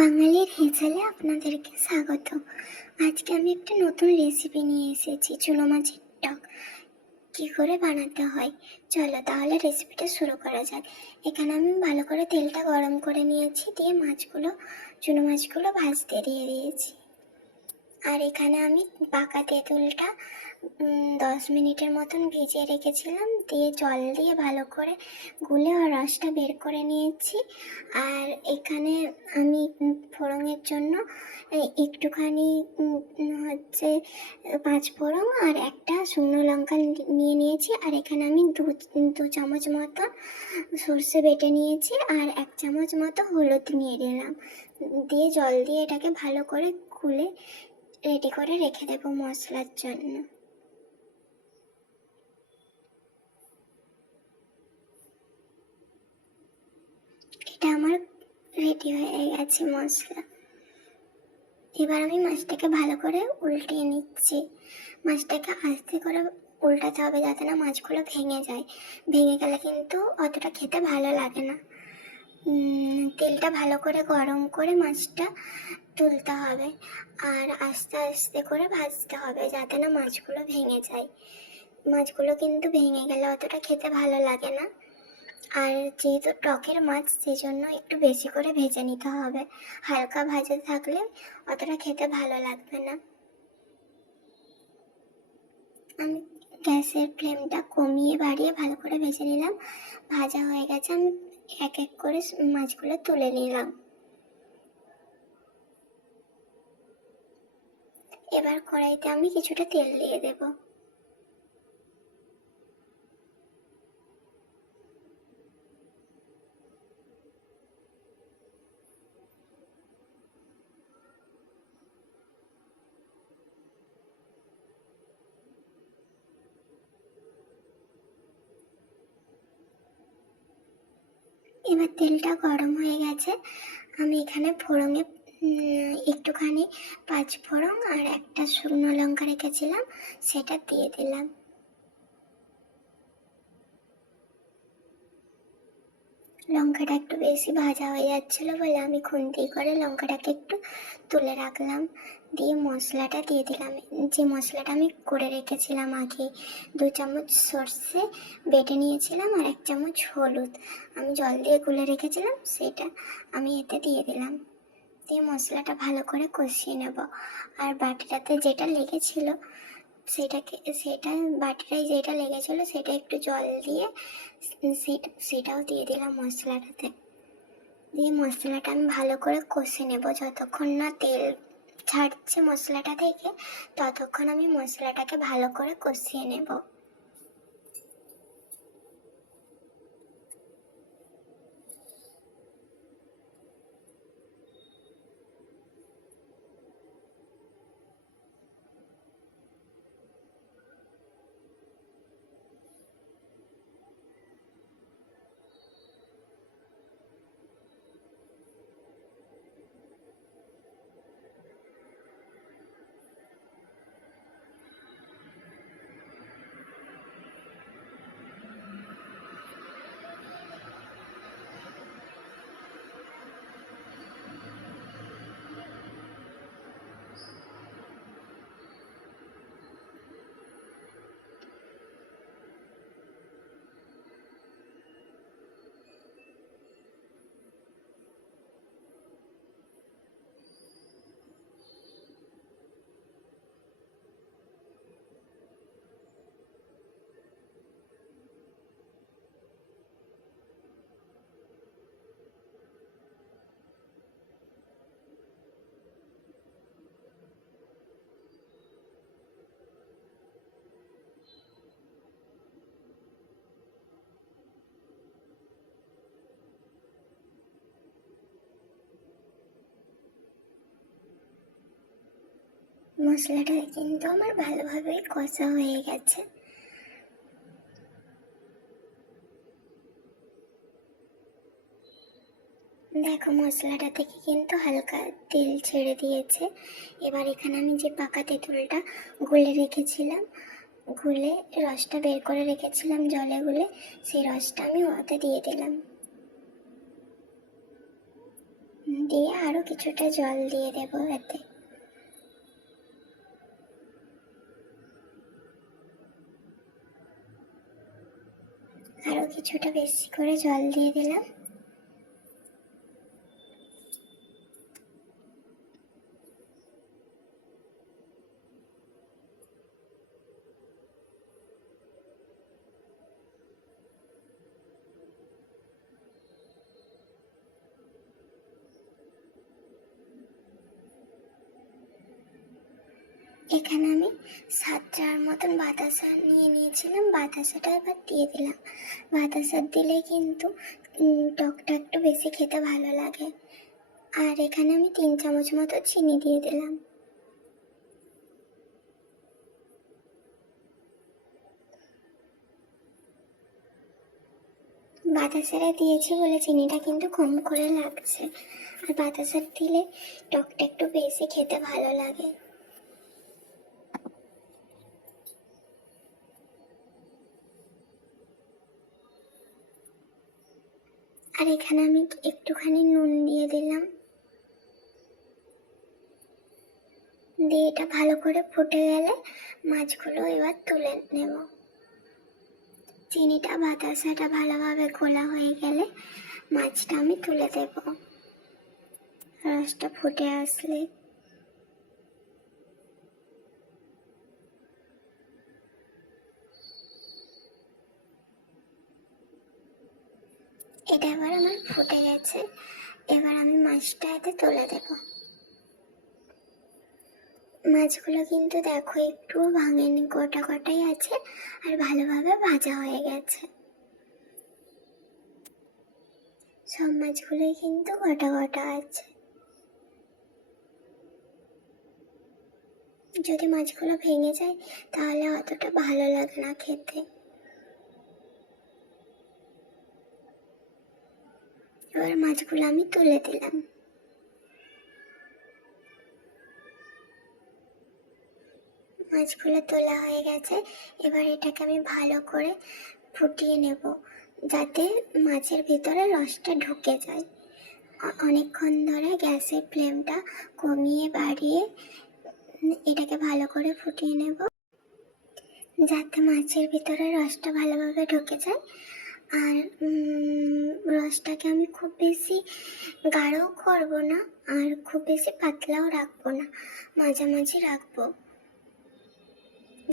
বাঙালির হেঁচেলে আপনাদেরকে স্বাগত। আজকে আমি একটা নতুন রেসিপি নিয়ে এসেছি, চুনো মাছের টক। কী করে বানাতে হয় চলো তাহলে রেসিপিটা শুরু করা যাক। এখানে আমি ভালো করে তেলটা গরম করে নিয়েছি, দিয়ে চুনো মাছগুলো ভাজতে দিয়ে দিয়েছি। আর এখানে আমি পাকা তেঁতুলটা 10 মিনিটের মতন ভিজিয়ে রেখেছিলাম, দিয়ে জল দিয়ে ভালো করে গুলে আর রসটা বের করে নিয়েছি। আর এখানে আমি ফোড়নের জন্য একটুখানি হচ্ছে 5 ফোড়ন আর একটা শুকনো লঙ্কা নিয়ে নিয়েছি। আর এখানে আমি দু চামচ মতো সর্ষে বেটে নিয়েছি আর 1 চামচ মতো হলুদ নিয়ে নিলাম, দিয়ে জল দিয়ে এটাকে ভালো করে গুলে রেডি করে রেখে দেবো মশলার জন্য। এটা আমার রেডি হয়ে গেছে মশলা। এবার আমি মাছটাকে ভালো করে উল্টিয়ে নিচ্ছি। মাছটাকে আস্তে করে উল্টাতে হবে যাতে না মাছগুলো ভেঙে যায়। ভেঙে গেলে কিন্তু অতটা খেতে ভালো লাগে না। তেলটা ভালো করে গরম করে মাছটা তুলতে হবে আর আস্তে আস্তে করে ভাজতে হবে যাতে না মাছগুলো ভেঙে যায়। মাছগুলো কিন্তু ভেঙে গেলে অতটা খেতে ভালো লাগে না। আর যেহেতু টকের মাছ সেজন্য একটু বেশি করে ভেজে নিতে হবে। হালকা ভাজা থাকলে অতটা খেতে ভালো লাগবে না। আমি গ্যাসের ফ্লেমটা কমিয়ে বাড়িয়ে ভালো করে ভেজে নিলাম। ভাজা হয়ে গেছে, আমি এক এক করে মাছগুলো তুলে নিলাম। এবার কড়াইতে আমি কিছুটা তেল দিয়ে দেবো। এবার তেলটা গরম হয়ে গেছে, আমি এখানে ফোড়নে একটুখানি 5 ফোড়ন আর একটা শুকনো লঙ্কা রেখেছিলাম সেটা দিয়ে দিলাম। লঙ্কাটা একটু বেশি ভাজা হয়ে যাচ্ছিলো বলে আমি খুন্তি করে লঙ্কাটাকে একটু তুলে রাখলাম, দিয়ে মশলাটা দিয়ে দিলাম। যে মশলাটা আমি করে রেখেছিলাম আগে, 2 চামচ সর্ষে বেটে নিয়েছিলাম আর 1 চামচ হলুদ আমি জল দিয়ে গুলে রেখেছিলাম, সেটা আমি এতে দিয়ে দিলাম। দিয়ে মশলাটা ভালো করে কষিয়ে নেব। আর বাটিটাতে যেটা লেগেছিল বাটিটায় যেটা লেগেছিলো সেটা একটু জল দিয়ে সেটাও দিয়ে দিলাম মশলাটাতে। দিয়ে মশলাটা আমি ভালো করে কষে নেব, যতক্ষণ না তেল ছাড়ছে মশলাটা থেকে ততক্ষণ আমি মশলাটাকে ভালো করে কষিয়ে নেব। মশলাটা কিন্তু আমার ভালোভাবে কষা হয়ে গেছে। দেখো মশলাটা থেকে কিন্তু হালকা তেল ছেড়ে দিয়েছে। এবার এখানে আমি যে পাকা তেঁতুলটা গুলে রেখেছিলাম, গুলে রসটা বের করে রেখেছিলাম জলে গুলে, সেই রসটা আমি ওতে দিয়ে দিলাম। দিয়ে আরও কিছুটা জল দিয়ে দেবো এতে। আরও কিছুটা বেশি করে জল দিয়ে দিলাম। এখানে আমি 7টার মতন বাতাসা নিয়ে নিয়েছিলাম, বাতাসাটা এবার দিয়ে দিলাম। বাতাসা দিলে কিন্তু টকটা একটু বেশি খেতে ভালো লাগে। আর এখানে আমি 3 চামচ মতো চিনি দিয়ে দিলাম। বাতাসাটা দিয়েছি বলে চিনিটা কিন্তু কম করে লাগছে, আর বাতাসা দিলে টকটা একটু বেশি খেতে ভালো লাগে। আর এখানে আমি একটুখানি নুন দিয়ে দিলাম, দিয়ে এটা ভালো করে ফুটে গেলে মাছগুলো এবার তুলে নেব। চিনিটা বাতাসাটা ভালোভাবে ঘোলা হয়ে গেলে মাছটা আমি তুলে দেব রসটা ফুটে আসলে। এটা এবার আমার ফুটে গেছে, এবার আমি মাছটা এতে তুলে দেব। মাছগুলো কিন্তু দেখো একটুও ভাঙেনি, গোটা গোটাই আছে আর ভালোভাবে ভাজা হয়ে গেছে। সব মাছগুলোই কিন্তু গোটা গোটা আছে। যদি মাছগুলো ভেঙে যায় তাহলে অতটা ভালো লাগে না খেতে। এবার মাছগুলো আমি তুলে দিলাম। মাছগুলো তোলা হয়ে গেছে, এবার এটাকে আমি ভালো করে ফুটিয়ে নেব যাতে মাছের ভিতরে রসটা ঢুকে যায়। অনেকক্ষণ ধরে গ্যাসের ফ্লেমটা কমিয়ে বাড়িয়ে এটাকে ভালো করে ফুটিয়ে নেব যাতে মাছের ভিতরে রসটা ভালোভাবে ঢুকে যায়। আর রসটাকে আমি খুব বেশি গাঢ়ও করব না আর খুব বেশি পাতলাও রাখবো না, মাঝামাঝি রাখবো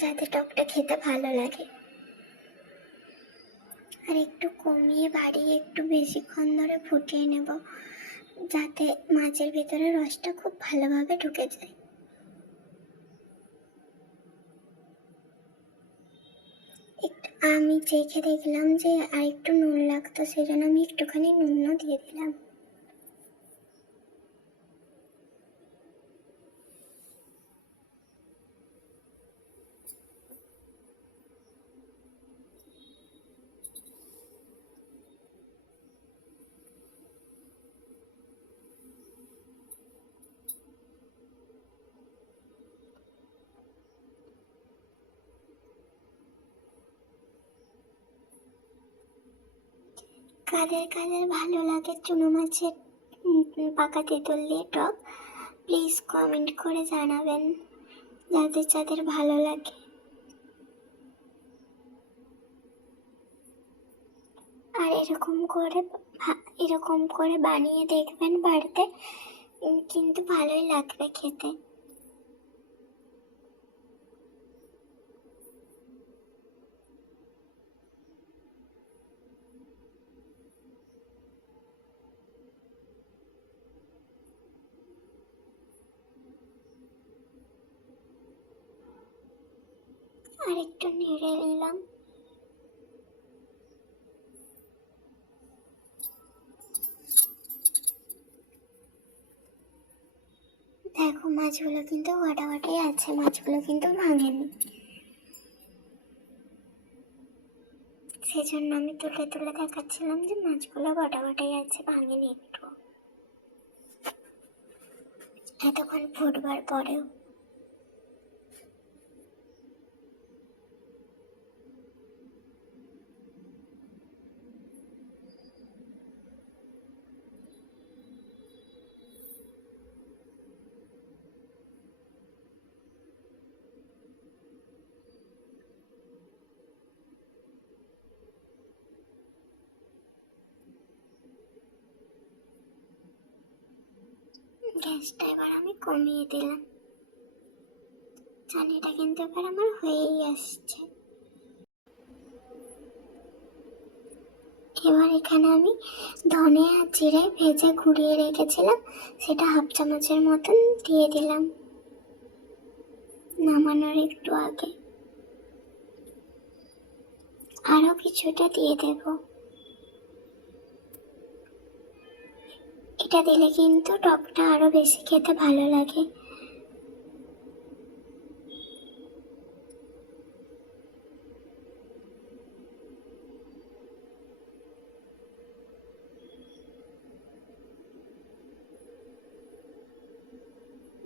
যাতে টকটা খেতে ভালো লাগে। আর একটু কমিয়ে বাড়িয়ে একটু বেশিক্ষণ ধরে ফুটিয়ে নেব যাতে মাছের ভিতরে রসটা খুব ভালোভাবে ঢুকে যায়। আমি চেখে দেখলাম যে আর একটু নুন লাগতো, সেই জন্য আমি একটুখানি নুনও দিয়ে দিলাম। কাদের কাদের ভালো লাগে চুনো মাছের পাকা তেঁতুল দিয়ে টক, প্লিজ কমেন্ট করে জানাবেন যাদের যাদের ভালো লাগে। আর এরকম করে বানিয়ে দেখবেন বাড়িতে, কিন্তু ভালোই লাগবে খেতে। আর একটু নেড়ে নিলাম। দেখো মাছগুলো কিন্তু গোটা গোটাই আছে, মাছগুলো কিন্তু ভাঙেনি, সেজন্য আমি তুলে তুলে দেখাচ্ছিলাম যে মাছগুলো গোটা গোটাই আছে, ভাঙেনি একটু এতক্ষণ ফুটবার পরেও। গ্যাসটা এবার আমি কমিয়ে দিলাম। চাটনিটা কিন্তু এবার আমার হয়েই আসছে। এবার এখানে আমি ধনে আর জিরে ভেজে ঘুরিয়ে রেখেছিলাম, সেটা 1/2 চামচের মতন দিয়ে দিলাম নামানোর একটু আগে। আরও কিছুটা দিয়ে দেব। এটা দিলে কিন্তু টকটা আরো বেশি খেতে ভালো লাগে।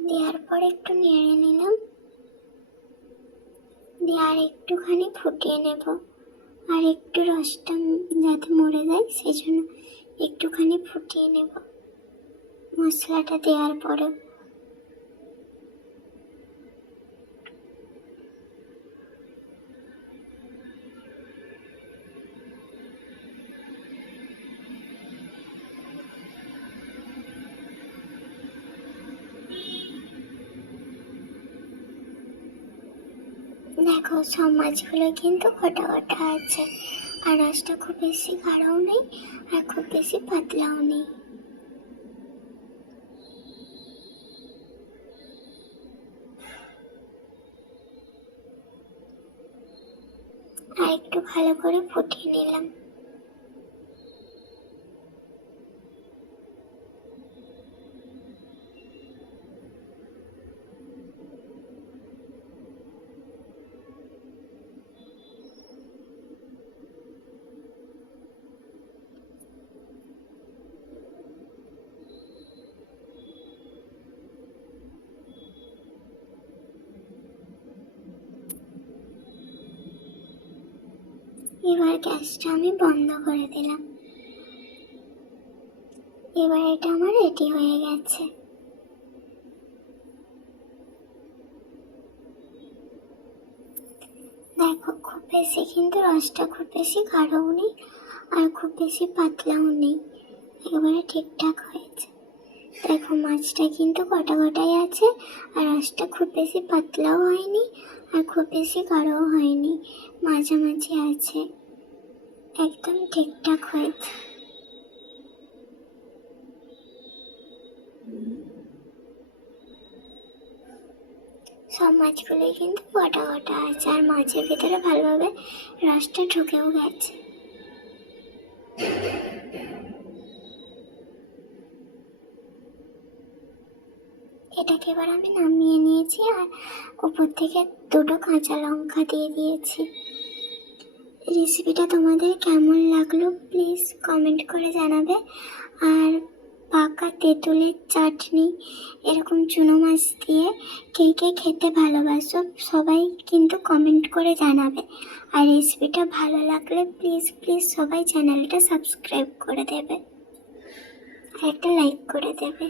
দেওয়ার পর একটু নেড়ে নিলাম, দিয়ে আর একটুখানি ফুটিয়ে নেব। আর একটু রসটা যাতে মরে যায় সেই জন্য একটুখানি ফুটিয়ে নেব মশলাটা দেওয়ার পরেও। দেখো সব মাছগুলো কিন্তু গোটা গোটা আছে, আর রসটা খুব বেশি গাঢ়ও নেই আর খুব বেশি পাতলাও নেই। আর একটু ভালো করে ফুটিয়ে নিলাম। এবার গ্যাসটা আমি বন্ধ করে দিলাম। এবার এটা আমার রেডি হয়ে গেছে। দেখো খুব বেশি কিন্তু রসটা খুব বেশি গাঢ়ও নেই আর খুব বেশি পাতলাও নেই, একেবারে ঠিকঠাক হয়েছে। দেখো মাছটা কিন্তু গোটা গোটাই আছে, আর রসটা খুব বেশি পাতলাও হয়নি আর খুব বেশি গাঢ়ও হয়নি, মাঝামাঝি আছে, একদম ঠিকঠাক হয়েছে। সব মাছগুলোই কিন্তু গোটা গোটা আছে আর মাছের ভিতরে ভালোভাবে রসটা ঢুকেও গেছে। এটাকে এবার আমি নামিয়ে নিয়েছি আর উপর থেকে 2টো কাঁচা লঙ্কা দিয়ে দিয়েছি। রেসিপিটা তোমাদের কেমন লাগলো প্লিজ কমেন্ট করে জানাবে। আর পাকা তেঁতুলের চাটনি এরকম চুনো মাছ দিয়ে কে কে খেতে ভালোবাসো সবাই কিন্তু কমেন্ট করে জানাবে। আর রেসিপিটা ভালো লাগলে প্লিজ প্লিজ সবাই চ্যানেলটা সাবস্ক্রাইব করে দেবে আর একটা লাইক করে দেবে।